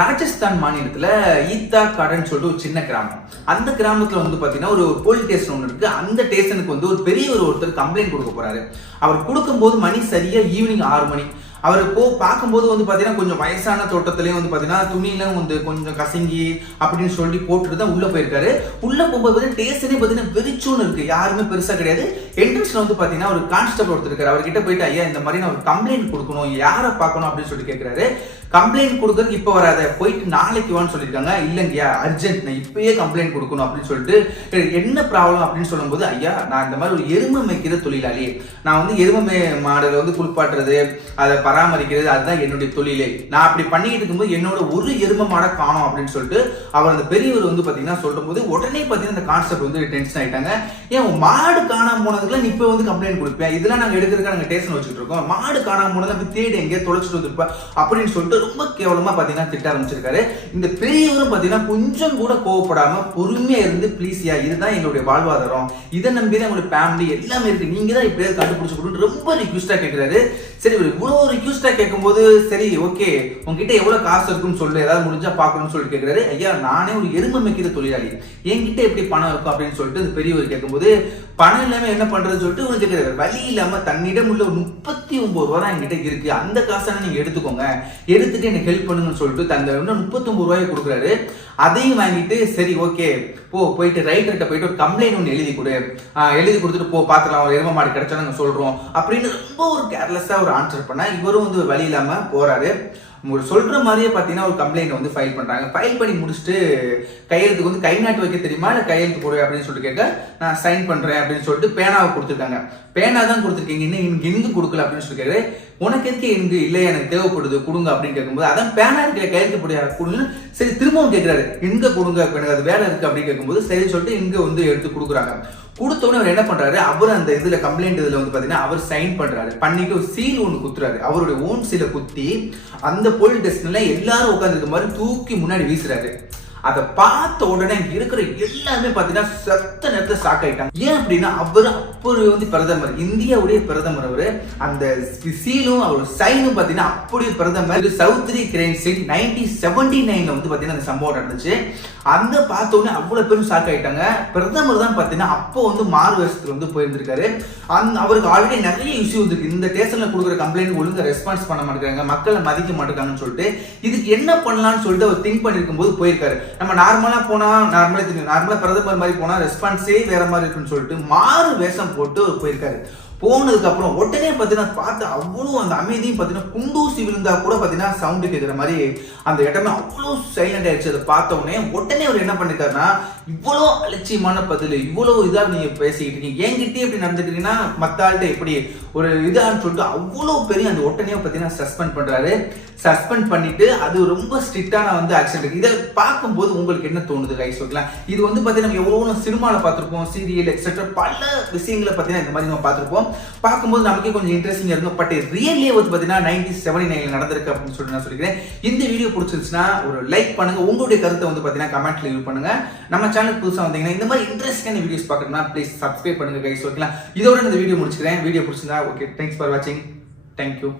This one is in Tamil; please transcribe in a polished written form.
ராஜஸ்தான் மாநிலத்துல ஈத்தா காடுன்னு சொல்லிட்டு ஒரு சின்ன கிராமம். அந்த கிராமத்துல வந்து பாத்தீங்கன்னா ஒரு போலீஸ் ஸ்டேஷன் ஒன்று இருக்கு. அந்த ஸ்டேஷனுக்கு வந்து ஒரு பெரியவர் ஒருத்தர் கம்ப்ளைண்ட் கொடுக்க போறாரு. அவர் கொடுக்கும்போது மணி சரியா ஈவினிங் 6 மணி. அவர் பார்க்கும்போது வந்து பாத்தீங்கன்னா கொஞ்சம் வயசான தோட்டத்திலேயே வந்து பாத்தீங்கன்னா துணியெல்லாம் வந்து கொஞ்சம் கசங்கி அப்படின்னு சொல்லி போட்டுட்டு தான் உள்ள போயிருக்காரு. உள்ள போகும்போது பாத்தீங்கன்னா ஸ்டேஷனே பாத்தீங்கன்னா வெறிச்சோன்னு இருக்கு. யாருமே பெருசா கிடையாது. என்ட்ரன்ஸ்ல வந்து பாத்தீங்கன்னா ஒரு கான்ஸ்டபிள் ஒருத்தர் இருக்காரு. அவர்கிட்ட போயிட்டு ஐயா இந்த மாதிரி நான் ஒரு கம்ப்ளைண்ட் கொடுக்கணும், யாரை பார்க்கணும் அப்படின்னு சொல்லி கேட்கிறாரு. கம்ப்ளைண்ட் கொடுக்கறதுக்கு இப்ப வராத, போயிட்டு நாளைக்கு வான்னு சொல்லியிருக்காங்க. இல்லைங்கய்யா அர்ஜென்ட், நான் இப்பயே கம்ப்ளைண்ட் கொடுக்கணும் அப்படின்னு சொல்லிட்டு என்ன ப்ராப்ளம் அப்படின்னு சொல்லும்போது, ஐயா நான் இந்த மாதிரி ஒரு எருமை மேய்க்கிற தொழிலாளி, நான் வந்து எருமை மாடுகளை வந்து குளிப்பாட்டுறது, அதை பராமரிக்கிறது, அதுதான் என்னுடைய தொழிலே. நான் அப்படி பண்ணிட்டு இருக்கும்போது என்னோட ஒரு எருமை மாடை காணும் அப்படின்னு சொல்லிட்டு அவர் அந்த பெரியவர் வந்து பாத்தீங்கன்னா சொல்லும் போது உடனே பாத்தீங்கன்னா அந்த கான்செப்ட் வந்து டென்ஷன் ஆயிட்டாங்க. ஏன் மாடு காணாம போனதுக்குலாம் நீ இப்ப வந்து கம்ப்ளைண்ட் கொடுப்பேன், இதெல்லாம் நாங்க எடுக்கிறதுக்கு நாங்க டேஷன் வச்சுட்டு இருக்கோம், மாடு காணாம போனதை போய் தேடி எங்கேயே தொலைச்சிட்டு வந்துருப்ப அப்படின்னு சொல்லிட்டு ரொம்ப கேவலமா பாத்தீங்கன்னா திட்ட ஆரம்பிச்சிருக்காரு. இந்த பெரியவரும் பாத்தீங்கன்னா கொஞ்சம் கூட கோவப்படாம பொறுமையா இருந்து, ப்ளீஸ் யா இதுதான் எங்களுடைய வாழ்வாதாரம், இதை நம்பிதான் எங்களுடைய ஃபேமிலி எல்லாமே இருக்கு, நீங்க தான் இப்படியாவது கண்டுபிடிச்சு கொடுன்னு ரொம்ப ரிக்வெஸ்டா கேட்கிறாரு. சரி இவ்வளவு ரிக்வெஸ்டா கேட்கும் போது சரி ஓகே உங்ககிட்ட எவ்வளவு காசு இருக்குன்னு சொல்லு, ஏதாவது முடிஞ்சா பாக்கணும்னு சொல்லிட்டு கேட்கிறாரு. ஐயா நானே ஒரு எருமை மேய்க்கிற தொழிலாளி, என்கிட்ட எப்படி பணம் இருக்கும் அப்படின்னு சொல்லிட்டு இந்த பெரியவர் கேட்கும்போது, பணம் இல்லாம என்ன பண்றதுன்னு சொல்லிட்டு இவரு கேட்கிறாரு. வழி இல்லாம தன்னிடம் உள்ள 39 ரூபா தான் என்கிட்ட இருக்கு, அந்த காசை நீங்க எடுத்துக்கோங்க, எடுத்துட்டு எனக்கு ஹெல்ப் பண்ணுங்கன்னு சொல்லிட்டு தந்த 39 ரூபாயை கொடுக்குறாரு. அதையும் வாங்கிட்டு சரி ஓகே போயிட்டு ரைட்டர்கிட்ட போயிட்டு ஒரு கம்ப்ளைண்ட் ஒன்று எழுதி கொடு, எழுதி கொடுத்துட்டு பார்த்துக்கலாம், ஒரு எருமை மாடு கிடைச்சா நாங்க சொல்றோம் அப்படின்னு ரொம்ப ஒரு கேர்லெஸ்ஸா ஒரு ஆன்சர் பண்ண இவரும் வந்து வழி இல்லாம போறாரு. சொல்ற மாதிரியே பாத்தீங்கன்னா ஒரு கம்ப்ளைண்ட் வந்து ஃபைல் பண்றாங்க. ஃபைல் பண்ணி முடிச்சுட்டு கையெழுத்துக்கு வந்து கை நாட்டு வைக்க தெரியுமா இல்ல கையெழுத்து போடு அப்படின்னு சொல்லிட்டு கேட்க, நான் சைன் பண்றேன் அப்படின்னு சொல்லிட்டு பேனாவை கொடுத்துருக்காங்க. பேனா தான் கொடுத்துருக்கீங்க, இன்னும் எங்க கொடுக்கல அப்படின்னு சொல்லி கேட்குறது. உனக்கு எதுக்கு எங்க இல்ல எனக்கு தேவைப்படுது கொடுங்க அப்படின்னு கேட்கும்போது, அதான் பேனா இருக்கிற கையெழுத்து போடியா கொடுங்க. சரி திரும்பவும் கேட்கிறாரு, எங்க கொடுங்க, எனக்கு அது வேலை இருக்கு அப்படின்னு கேட்கும்போது சரி சொல்லிட்டு இங்க வந்து எடுத்து கொடுக்குறாங்க. கொடுத்தோடனே அவர் என்ன பண்றாரு, அவர் அந்த இதுல கம்ப்ளைண்ட் இதுல வந்து பாத்தீங்கன்னா அவர் சைன் பண்றாரு, பண்ணிட்டு ஒரு சீல் ஒண்ணு குத்துறாரு. அவருடைய ஓன் சீலை குத்தி அந்த போலீஸ் ஸ்டேஷன்ல எல்லாரும் உட்கார்ந்து இருக்க மாதிரி தூக்கி முன்னாடி வீசுறாரு. அதை பார்த்த உடனே இருக்கிற எல்லாருமே பாத்தீங்கன்னா சத்த நேரத்துல ஷாக் ஆயிட்டாங்க. ஏன் அப்படின்னா அவர் அப்படி வந்து பிரதமர், இந்தியாவுடைய பிரதமர் அவரு. அந்த சீலும் அவர் சைனும் பாத்தீங்கன்னா அப்படியே பிரதமர் சௌத்ரி கிரண் சிங் 1979 வந்து பாத்தீங்கன்னா அந்த சம்பவம் நடந்துச்சு. அந்த பார்த்த உடனே அவ்வளவு பேரும் ஷாக் ஆயிட்டாங்க. பிரதமர் தான் பாத்தீங்கன்னா அப்போ வந்து மாறு வருஷத்துக்கு வந்து போயிருந்திருக்காரு. அவருக்கு ஆல்ரெடி நிறைய இஷ்யூ இருக்கு, இந்த ஸ்டேஷன்ல கொடுக்குற கம்ப்ளைண்ட் ஒழுங்கா ரெஸ்பான்ஸ் பண்ண மாட்டேங்கிறாங்க, மக்களை மதிக்க மாட்டேங்காங்கன்னு சொல்லிட்டு இதுக்கு என்ன பண்ணலாம்னு சொல்லிட்டு அவர் திங்க் பண்ணிருக்கும் போது போயிருக்காரு. நம்ம நார்மலா போனா நார்மலா பிரதமர் மாதிரி போனா ரெஸ்பான்ஸே வேற மாதிரி இருக்குன்னு சொல்லிட்டு மாறு வேஷம் போட்டு போயிருக்காரு. போனதுக்கு அப்புறம் உடனே பாத்தீங்கன்னா பார்த்து அவ்வளவு அந்த அமைதியும் பாத்தீங்கன்னா குண்டூசி விழுந்தா கூட பாத்தீங்கன்னா சவுண்டு கேட்கிற மாதிரி அந்த இடமே அவ்வளவு சைலண்ட் ஆயிடுச்சு. அதை பார்த்த உடனே அவர் என்ன பண்ணிருக்காருன்னா, இவ்வளவு அலட்சியமான பதில், இவ்வளவு இதா நீங்க பேசிக்கிட்டு இருக்கீங்க, என்கிட்டயே எப்படி நடந்துக்கிறீங்கன்னா மத்த ஆள்கிட்ட எப்படி ஒரு இதான்னு சொல்லிட்டு அவ்வளவு பெரிய அந்த உடனே பாத்தீங்கன்னா சஸ்பெண்ட் பண்றாரு. சஸ்பெண்ட் பண்ணிட்டு அது ரொம்ப ஸ்ட்ரிக்டான வந்து ஆக்ஷன் இருக்கு. இதை பார்க்கும்போது உங்களுக்கு என்ன தோணுது கைஸ்? ஓகேங்களா, இது வந்து பாத்தீங்கன்னா நம்ம எவ்வளவு சினிமால பார்த்திருப்போம், சீரியல் எக்ஸெட்ரா பல விஷயங்களை பாத்தீங்கன்னா இந்த மாதிரி நம்ம பார்த்திருப்போம். பார்க்கும்போது நமக்கே கொஞ்சம் இன்ட்ரெஸ்டிங்கா இருக்கும். பட் ரியல்லியே வந்து பாத்தீங்கன்னா 1979 நடந்திருக்கு அப்படின்னு சொல்லி நான் சொல்லிக்கிறேன். இந்த வீடியோ பிடிச்சிருச்சுன்னா ஒரு லைக் பண்ணுங்க, உங்களுடைய கருத்தை வந்து பாத்தீங்கன்னா கமெண்ட்ல லீவ் பண்ணுங்க. நம்ம சேனல் புதுசா வந்தீங்கன்னா இந்த மாதிரி இன்ட்ரெஸ்டிங்கான வீடியோஸ் பார்க்கணும்னா ப்ளீஸ் சப்ஸ்கிரைப் பண்ணுங்க கைஸ். ஓகேங்களா, இதோட இந்த வீடியோ முடிச்சுக்கிறேன். வீடியோ பிடிச்சிருந்தா ஓகே, தேங்க்ஸ் ஃபார் வாட்சிங், தேங்க்யூ.